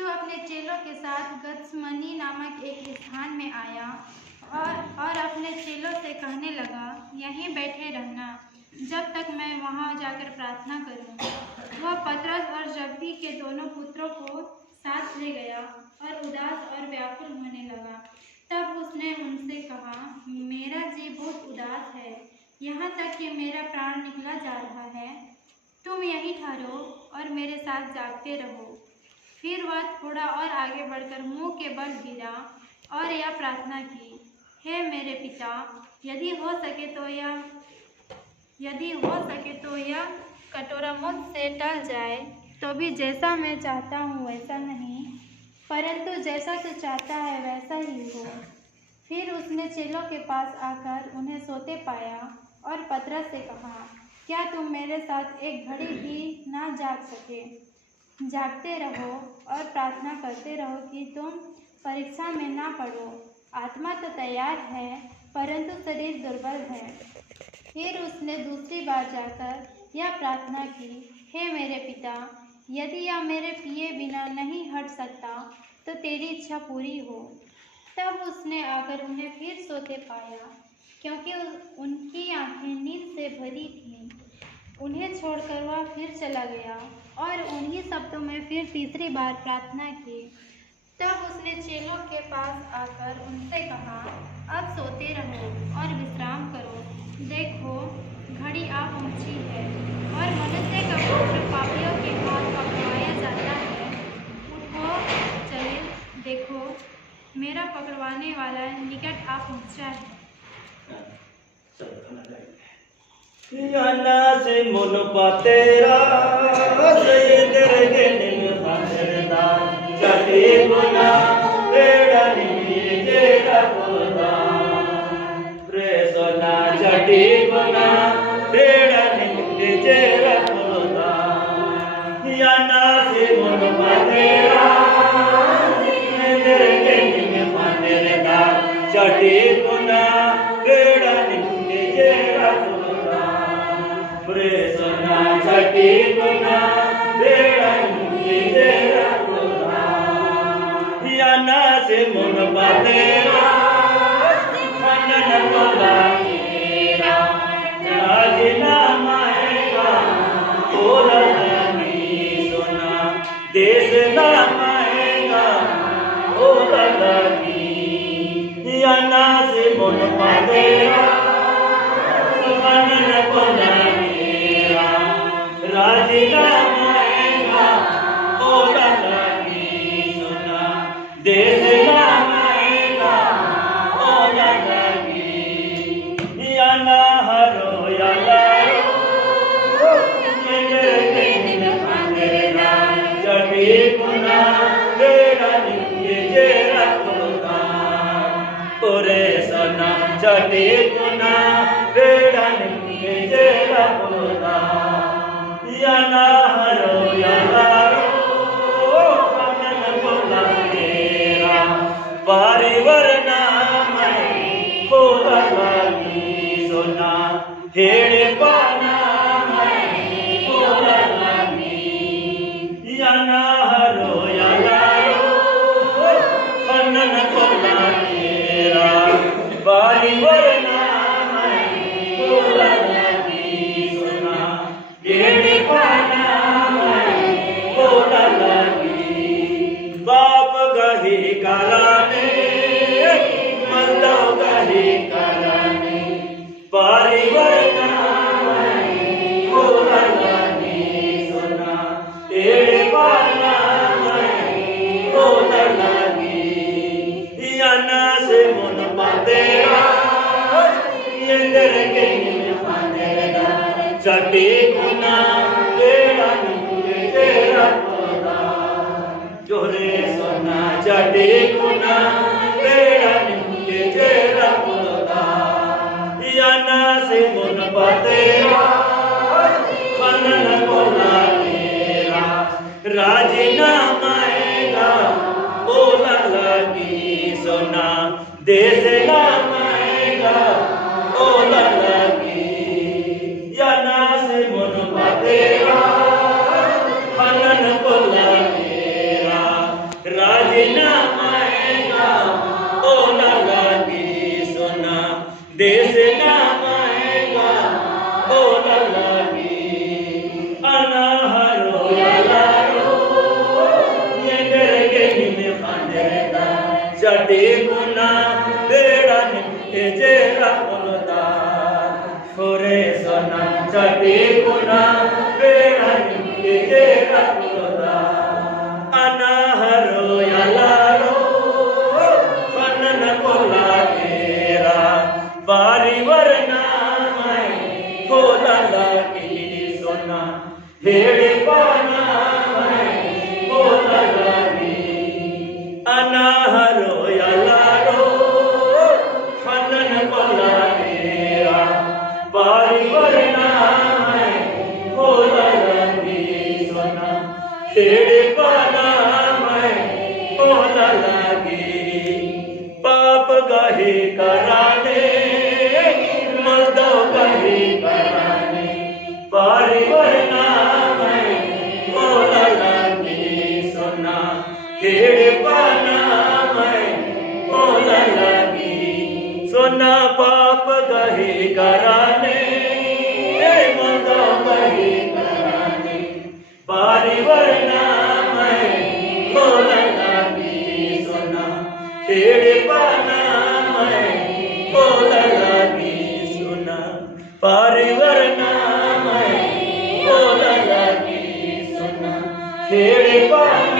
यीशु अपने चेलों के साथ गत्समनी नामक एक स्थान में आया और अपने चेलों से कहने लगा, यहीं बैठे रहना जब तक मैं वहां जाकर प्रार्थना करूं। वह पतरस और जब्दी के दोनों पुत्रों को साथ ले गया और उदास और व्याकुल होने लगा। तब उसने उनसे कहा, मेरा जी बहुत उदास है, यहाँ तक कि मेरा प्राण निकला जा रहा है। तुम यहीं ठहरो और मेरे साथ जागते रहो। फिर वह थोड़ा और आगे बढ़कर मुंह के बल गिरा और यह प्रार्थना की, हे मेरे पिता, यदि हो सके तो यह कटोरा मुझसे टल जाए, तो भी जैसा मैं चाहता हूँ वैसा नहीं, परंतु जैसा तू चाहता है वैसा ही हो। फिर उसने चेलों के पास आकर उन्हें सोते पाया और पतरस से कहा, क्या तुम मेरे साथ एक घड़ी भी ना जाग सके? जागते रहो और प्रार्थना करते रहो कि तुम परीक्षा में ना पड़ो। आत्मा तो तैयार है, परंतु शरीर दुर्बल है। फिर उसने दूसरी बार जाकर यह प्रार्थना की, हे मेरे पिता, यदि यह मेरे पिए बिना नहीं हट सकता तो तेरी इच्छा पूरी हो। तब उसने आकर उन्हें फिर सोते पाया, क्योंकि उनकी आंखें नींद से भरी थीं। उन्हें छोड़कर वह फिर चला गया और उन्हीं शब्दों में फिर तीसरी बार प्रार्थना की। तब उसने चेलों के पास आकर उनसे कहा, अब सोते रहो और विश्राम करो। देखो, घड़ी आ पहुंची है और मनुष्य का पुत्र पापियों के हाथ पकड़वाया जाता है। उठो, चले, देखो, मेरा पकड़वाने वाला निकट आ पहुंचा है। याना से मन पातेरा से तेरे निम फांदरदा चटे गुना तेरा नी तेरा खुदा प्रेसना चटे गुना तेरा नी तेरा खुदा याना से मन पातेरा से तेरे निम फांदरदा चटे गुना तेरा नी तेरा प्रेसना चटी गुना बेड़ा तेरा खुदा याना से मन पातेरा मनन बोला तेरा राजना माएगा बोला नहीं सुना देश ना माएगा बोला नहीं याना से मन पातेरा मनन बोला राजीना माएगा बोला नहीं सुना देना माएगा बोला नहीं याना हरो या लारो दिन अंधेरा जटी गुना बेड़ा नीचे रखोगा ओरे सोना जटी गुना बेड़ा नीचे रखोगा याना हरो या लारो मनन बोला तेरा परिवरना मैं बोला लागी सोना हेड़े पाना मैं बोला लागी याना हरो या लारो मनन बोला तेरा परिवरना मैं बोला लागी सोना हेड़े बाप गही कराने मतो गही कराने परिवर्तन बोला नहीं सुना तेरे पाना बोला नहीं याना से मन पातेरा ये तेरे के निफानेगा चटी गुना तेरा नी तेरा जोरे सोना चटे गुना तेरा नी तेरा खुदा याना से मन पातेरा मनन बोला तेरा राजीना माएगा बोला लगी सोना देना माएगा बोला लगी याना से मन पातेरा मनन बोला चटे गुना बेड़न जेरा पुलदार छोरे सोना चटे गुना बेड़न जेरा पुलदार अनाहरो यालारो फनन कोला तेरा बारीवरना मैं खोला लागी सोना हेड़े पाना मैं खोला लागी अनाहरो यालारो फनन कोला तेरा बारीवरना मैं खोला लागी सोना हेड़े पाना मैं खोला लागी पाप गही कराने मर्दों गही कराने परिवरना मैं खोला लागी सोना हेड़े पाना मैं खोला लागी सोना पाप गही कराने मर्दों गही कराने परिवरना मैं खोला लागी सोना हेड़े पाना मैं खोला लागी सोना परिवरना मैं खोला लागी सोना हेड़े पाना